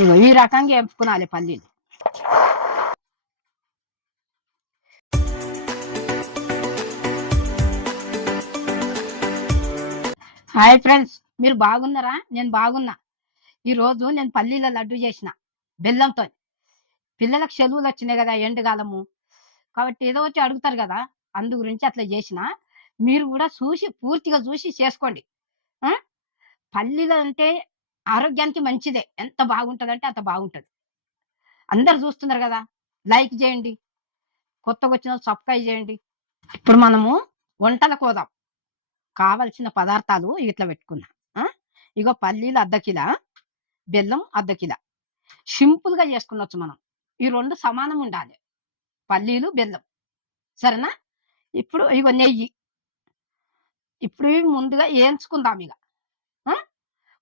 ఇగో ఈ రకంగా ఎంపుకోవాలి పల్లీలు. హాయ్ ఫ్రెండ్స్, మీరు బాగున్నారా? నేను బాగున్నా. ఈరోజు నేను పల్లీల లడ్డు చేసిన బెల్లంతో. పిల్లలకు సెలవులు వచ్చినాయి కదా, ఎండకాలము కాబట్టి ఏదో వచ్చి అడుగుతారు కదా, అందు గురించి అట్లా చేసిన. మీరు కూడా పూర్తిగా చూసి చేసుకోండి. ఆ? పల్లీలు అంటే ఆరోగ్యానికి మంచిదే. ఎంత బాగుంటుందంటే అంత బాగుంటుంది. అందరు చూస్తున్నారు కదా, లైక్ చేయండి, కొత్తగా వచ్చిన సబ్స్క్రైబ్ చేయండి. ఇప్పుడు మనము వంటలకు పోదాం. కావలసిన పదార్థాలు ఇట్లా పెట్టుకున్నా. ఇగో పల్లీలు అర్ధ కిలో, బెల్లం అర్ధ కిలో. సింపుల్ గా చేసుకున్నచ్చు మనం. ఈ రెండు సమానం ఉండాలి, పల్లీలు బెల్లం. సరేనా? ఇప్పుడు ఇగో నెయ్యి. ఇప్పుడు ముందుగా వేయించుకుందాం. ఇక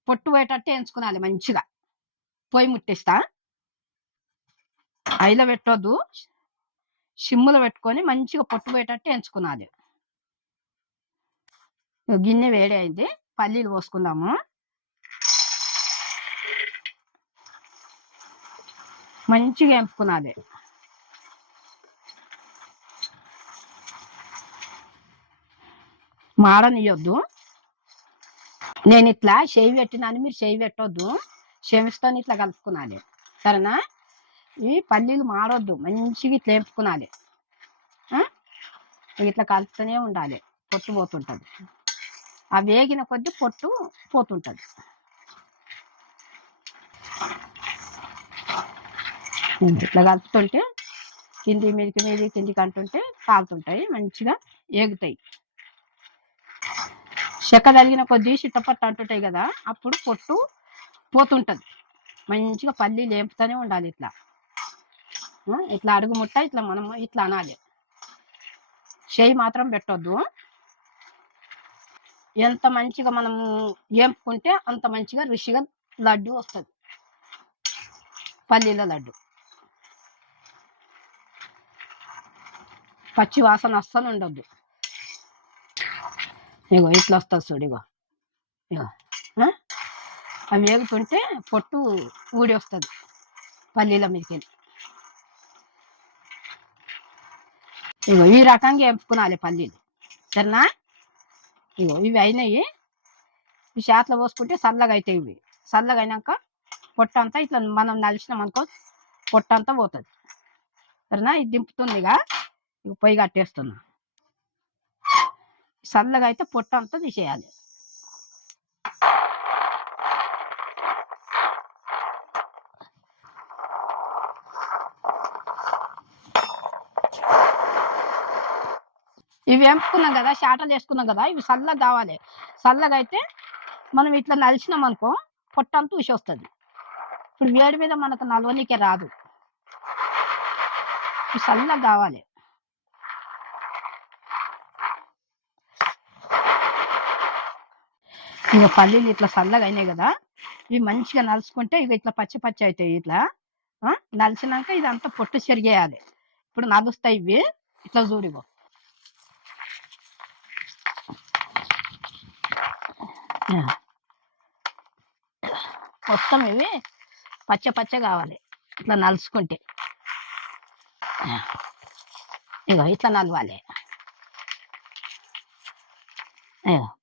పొట్టు పోయేటట్టు వేయించుకున్నాలి మంచిగా. పొయ్యి ముట్టిస్తా. ఐలో పెట్టొద్దు, సిమ్ములో పెట్టుకొని మంచిగా పొట్టు పోయేటట్టు వేయించుకున్నాలి. గిన్నె వేడి అయింది, పల్లీలు పోసుకుందాము. మంచిగా వేపుకున్నది. మాడనియొద్దు. నేను ఇట్లా చేయి పెట్టినాను, మీరు చేయి పెట్టొద్దు. క్షమిస్తో ఇట్లా కలుపుకున్నది. సరేనా? ఈ పల్లీలు మాడొద్దు, మంచిగా ఇట్లా వేపుకున్నది. ఇట్లా కలుపుతూనే ఉండాలి, పొట్టు పోతుంటుంది. ఆ వేగిన కొద్దీ పొట్టు పోతుంటుంది. ఇట్లా కలుపుతుంటే కింది మీదికి కిందికి అంటుంటే కాలుతుంటాయి, మంచిగా ఏగుతాయి. చెక్క తగిన కొద్దీ చిట్టపట్టు అంటుంటాయి కదా, అప్పుడు పొట్టు పోతుంటుంది. మంచిగా పల్లీలు వేపుతూనే ఉండాలి. ఇట్లా ఇట్లా అడుగు ముట్ట ఇట్లా మనం ఇట్లా అనాలి. చేయి మాత్రం పెట్టొద్దు. ఎంత మంచిగా మనము వేపుకుంటే అంత మంచిగా రుచిగా లడ్డు వస్తుంది, పల్లీల లడ్డు. పచ్చి వాసన అస్సలు ఉండద్దు. ఇగో ఇట్లా వస్తుంది చూడు. ఇగో అవి వేగుతుంటే పొట్టు ఊడి వస్తుంది పల్లీల మీదకి. ఇగో ఈ రకంగా వేపుకోవాలి పల్లీలు. సరేనా? ఇగో ఇవి అయినాయి. ఈ చేతిలో పోసుకుంటే చల్లగా అవుతాయి. ఇవి చల్లగా అయినాక పొట్టంతా ఇట్లా మనం నలిచినాం అనుకో, పొట్టంతా పోతుంది. సరేనా? ఇది దింపుతుందిగా, ఇక పొయ్యి కట్టేస్తున్నా. చల్లగా అయితే పొట్టంతా తీసేయాలి. ఇవి వేపుకున్నాం కదా, శాటలు వేసుకున్నాం కదా, ఇవి చల్లగా కావాలి. చల్లగా అయితే మనం ఇట్లా నలిచినాం అనుకో, పొట్టంతా ఊసి వస్తుంది. ఇప్పుడు వేడి మీద మనకు నలవనికే రాదు. చల్లగా కావాలి. ఇక పల్లీలు ఇట్లా చల్లగా అయినాయి కదా, ఇవి మంచిగా నలుచుకుంటే ఇక ఇట్లా పచ్చి పచ్చి అవుతాయి. ఇట్లా నలిచినాక ఇదంతా పొట్టు చెరిగేయాలి. ఇప్పుడు నలుస్తాయి ఇవి. ఇట్లా చూడిగో, మొత్తం ఇవి పచ్చ పచ్చ కావాలి ఇట్లా నలుచుకుంటే. ఇగో ఇట్లా నలవాలి.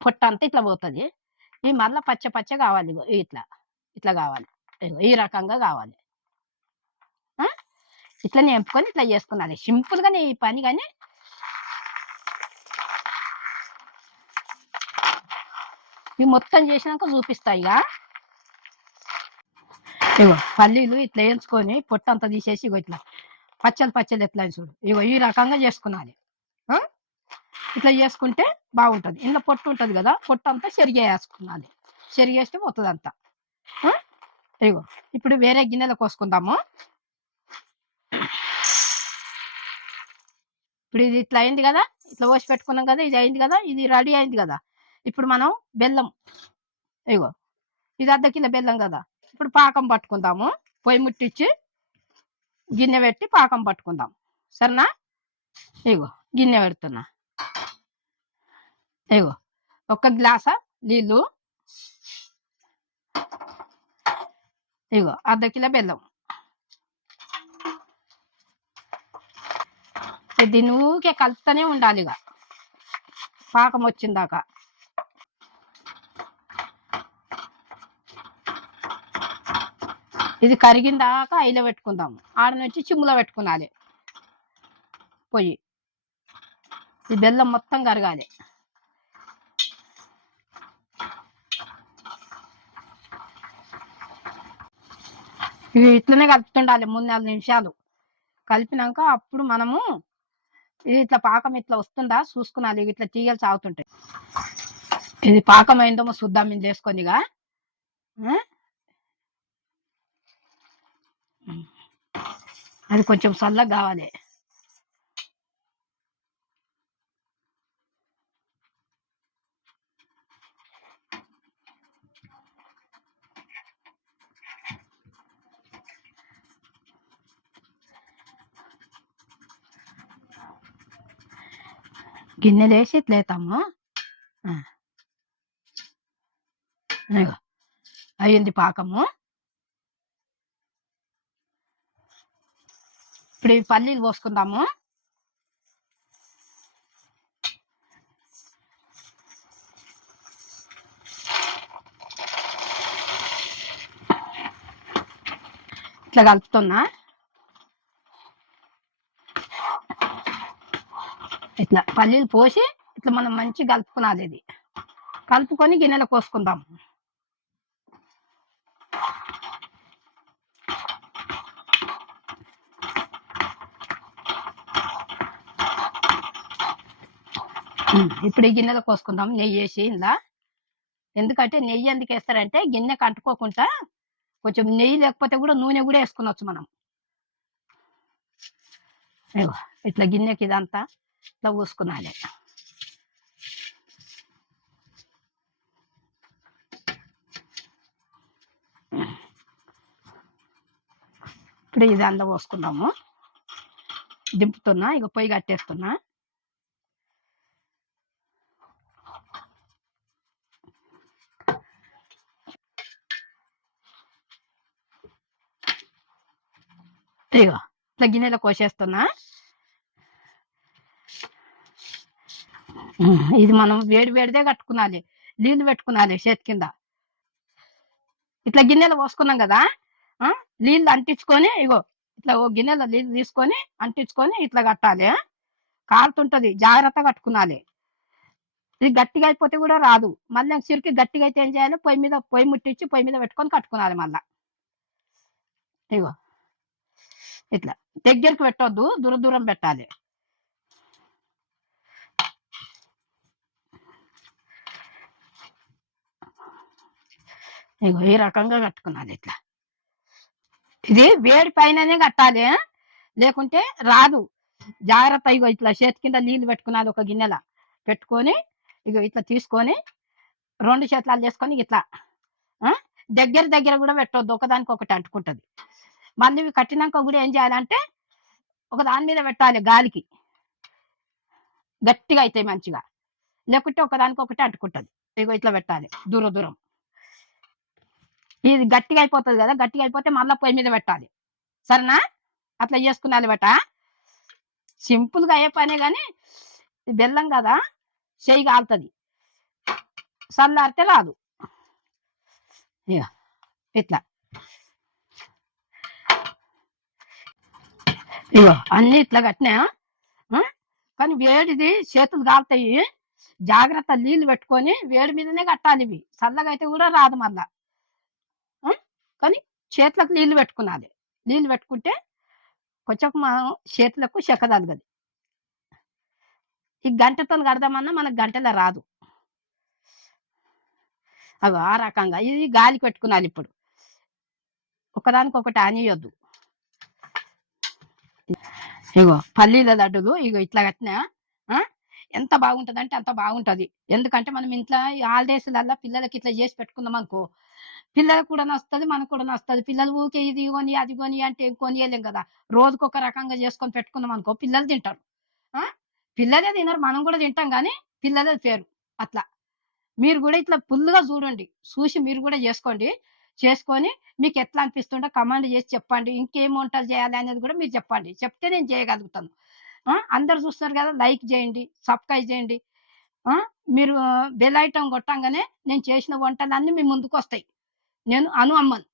పొట్ట అంతా ఇట్లా పోతుంది. ఇవి మళ్ళీ పచ్చ పచ్చ కావాలి. ఇగో ఇట్లా ఇట్లా కావాలి. ఇగో ఈ రకంగా కావాలి. ఇట్లా నింపుకొని ఇట్లా చేసుకున్నది. సింపుల్గానే ఈ పని, కానీ ఇవి మొత్తం చేసినాక చూపిస్తాయి. ఇగో పల్లీలు ఇట్లా వేయించుకొని పొట్టు అంతా తీసేసి ఇగో ఇట్లా పచ్చలు ఎట్లా చూడు. ఇగో ఈ రకంగా చేసుకున్నది. ఇట్లా చేసుకుంటే బాగుంటుంది. ఇంట్లో పొట్టు ఉంటుంది కదా, పొట్టు అంతా చెరిగేసుకున్నది. చెరిగేస్తే పోతుంది అంతా. ఇగో ఇప్పుడు వేరే గిన్నెలో కోసుకుందాము. ఇప్పుడు ఇది ఇట్లా అయింది కదా, ఇట్లా పోసి పెట్టుకున్నాం కదా, ఇది అయింది కదా, ఇది రెడీ అయింది కదా. ఇప్పుడు మనం బెల్లం, ఇగో ఇది అర్ధ కిలో బెల్లం కదా, ఇప్పుడు పాకం పట్టుకుందాము. పొయ్యి ముట్టించి గిన్నె పెట్టి పాకం పట్టుకుందాం. సరేనా? ఇగో గిన్నె పెడుతున్నా. ఇగో 1 గ్లాసా నీళ్ళు, ఇగో అర్ధ కిలో బెల్లం. దీన్ని ఊరికే కలుపుతూనే ఉండాలి ఇక పాకం వచ్చిందాక. ఇది కరిగిందాక ఐలో పెట్టుకుందాము. ఆడ నుంచి చిమ్ములో పెట్టుకున్నాలి పొయ్యి. ఈ బెల్లం మొత్తం కరగాలి. ఇవి ఇట్లనే కలుపుతుండాలి 3-4 నిమిషాలు. కలిపినాక అప్పుడు మనము ఇట్లా పాకం ఇట్లా వస్తుందా చూసుకున్నాలి. ఇట్లా తీగలు సాగుతుంటాయి. ఇది పాకం అయిందేమో చూద్దాం ఇది వేసుకొని ఇక. అది కొంచెం చల్లగా కావాలి. గిన్నెలు వేసి ఇట్లా వేస్తాము. అయ్యింది పాకము. ఇప్పుడు ఈ పల్లీలు పోసుకుందాము. ఇట్లా కలుపుతున్నా. ఇట్లా పల్లీలు పోసి ఇట్లా మనం మంచిగా కలుపుకున్నది. ఇది కలుపుకొని గిన్నెలో పోసుకుందాం. ఇప్పుడు ఈ గిన్నెలో పోసుకుందాం నెయ్యి వేసి. ఇందా ఎందుకంటే నెయ్యి ఎందుకు వేస్తారంటే గిన్నెకి అంటుకోకుండా కొంచెం నెయ్యి లేకపోతే కూడా నూనె కూడా వేసుకునొచ్చు మనం. ఇట్లా గిన్నెకి ఇదంతా ఇట్లా పూసుకున్నాలి. ఇప్పుడు ఇది అంతా పోసుకున్నాము. దింపుతున్నా. ఇక పొయ్యి కట్టేస్తున్నా. ఇగో ఇట్లా గిన్నెలో కోసేస్తున్నా. ఇది మనం వేడి వేడిదే కట్టుకున్నాలి. నీళ్ళు పెట్టుకున్నాలి చేతి కింద. ఇట్లా గిన్నెలో పోసుకున్నాం కదా, నీళ్ళు అంటించుకొని ఇగో ఇట్లా ఓ గిన్నెలో నీళ్ళు తీసుకొని అంటించుకొని ఇట్లా కట్టాలి. కాలుతుంటది, జాగ్రత్తగా కట్టుకున్నాలి. ఇది గట్టిగా అయిపోతే కూడా రాదు. మళ్ళీ చిరికి గట్టిగా అయితే ఏం చేయాలి, పొయ్యి ముట్టించి పొయ్యి మీద పెట్టుకొని కట్టుకున్నాలి. మళ్ళా ఇగో ఇట్లా దగ్గరికి పెట్టొద్దు, దూరం దూరం పెట్టాలి. ఇగో ఈ రకంగా కట్టుకున్నది. ఇట్లా ఇది వేడి పైననే కట్టాలి, లేకుంటే రాదు. జాగ్రత్త. ఇగో ఇట్లా చేతి కింద నీళ్ళు పెట్టుకున్నది. ఒక గిన్నెల పెట్టుకొని ఇగో ఇట్లా తీసుకొని 2 చేతులు చేసుకొని ఇట్లా దగ్గర దగ్గర కూడా పెట్టొద్దు, ఒకదానికి ఒకటి అంటుకుంటది. మళ్ళీ ఇవి కట్టినాక కూడా ఏం చేయాలంటే ఒక దాని మీద పెట్టాలి గాలికి, గట్టిగా అవుతాయి మంచిగా. లేకుంటే ఒకదానికి ఒకటి అంటుకుంటది. ఇగో ఇట్లా పెట్టాలి దూరం దూరం. ఇది గట్టిగా అయిపోతుంది కదా, గట్టిగా అయిపోతే మళ్ళీ పొయ్యి మీద పెట్టాలి. సరేనా? అట్లా చేసుకున్నాలి బట. సింపుల్గా అయ్యే పనే కానీ బెల్లం కదా, చెయ్యి కాలుతుంది, చల్లారితే రాదు. ఇట్లా ఇగో అన్ని ఇట్లా కట్టినా. కానీ వేడిది చేతులు కాలుతాయి. జాగ్రత్త. నీళ్ళు పెట్టుకొని వేడి మీదనే కట్టాలి. ఇవి చల్లగా అయితే కూడా రాదు మళ్ళా. కానీ చేతులకు నీళ్ళు పెట్టుకున్నది. నీళ్ళు పెట్టుకుంటే కొంచెం మనం చేతులకు చెక్క తలగదు. ఈ గంటతో కడదామన్నా మనకు గంటలో రాదు. అవి ఆ రకంగా ఇది గాలికి పెట్టుకున్నాను. ఇప్పుడు ఒకదానికి ఒకటి ఆనియొద్దు. ఇగో పల్లీల లడ్డులు ఇగో ఇట్లా కట్టినా. ఎంత బాగుంటది అంటే అంత బాగుంటది. ఎందుకంటే మనం ఇంట్లో హాలిడేస్లల్లా పిల్లలకి ఇట్లా చేసి పెట్టుకున్నాం అనుకో, పిల్లలకు కూడా నస్తుంది, మనకు కూడా నస్తుంది. పిల్లలు ఊకే ఇది కొని అది కొని అంటే కొనియలేం కదా. రోజుకొక రకంగా చేసుకొని పెట్టుకున్నాం అనుకో, పిల్లలు తింటారు. పిల్లలే తినరు, మనం కూడా తింటాం, కానీ పిల్లలే పేరు. అట్లా మీరు కూడా ఇట్లా ఫుల్గా చూడండి, చూసి మీరు కూడా చేసుకోండి. చేసుకొని మీకెట్లా అనిపిస్తుందో కమెంట్ జేసి చెప్పండి. ఇంకేం వంటలు జేయాలి అనేది గూడా మీరు చెప్పండి. చెప్తే నేను జేయగలుగుతాను. అందరూ చూస్తున్నారు గదా! లైక్ జేయండి, సబ్‌స్క్రైబ్ జేయండి. ఆ! మీరు బెల్ ఐకాన్ కొట్టంగానే నేను చేసిన వంటలన్నీ మీ ముందుకొస్తాయి. నేను అను అమ్మను.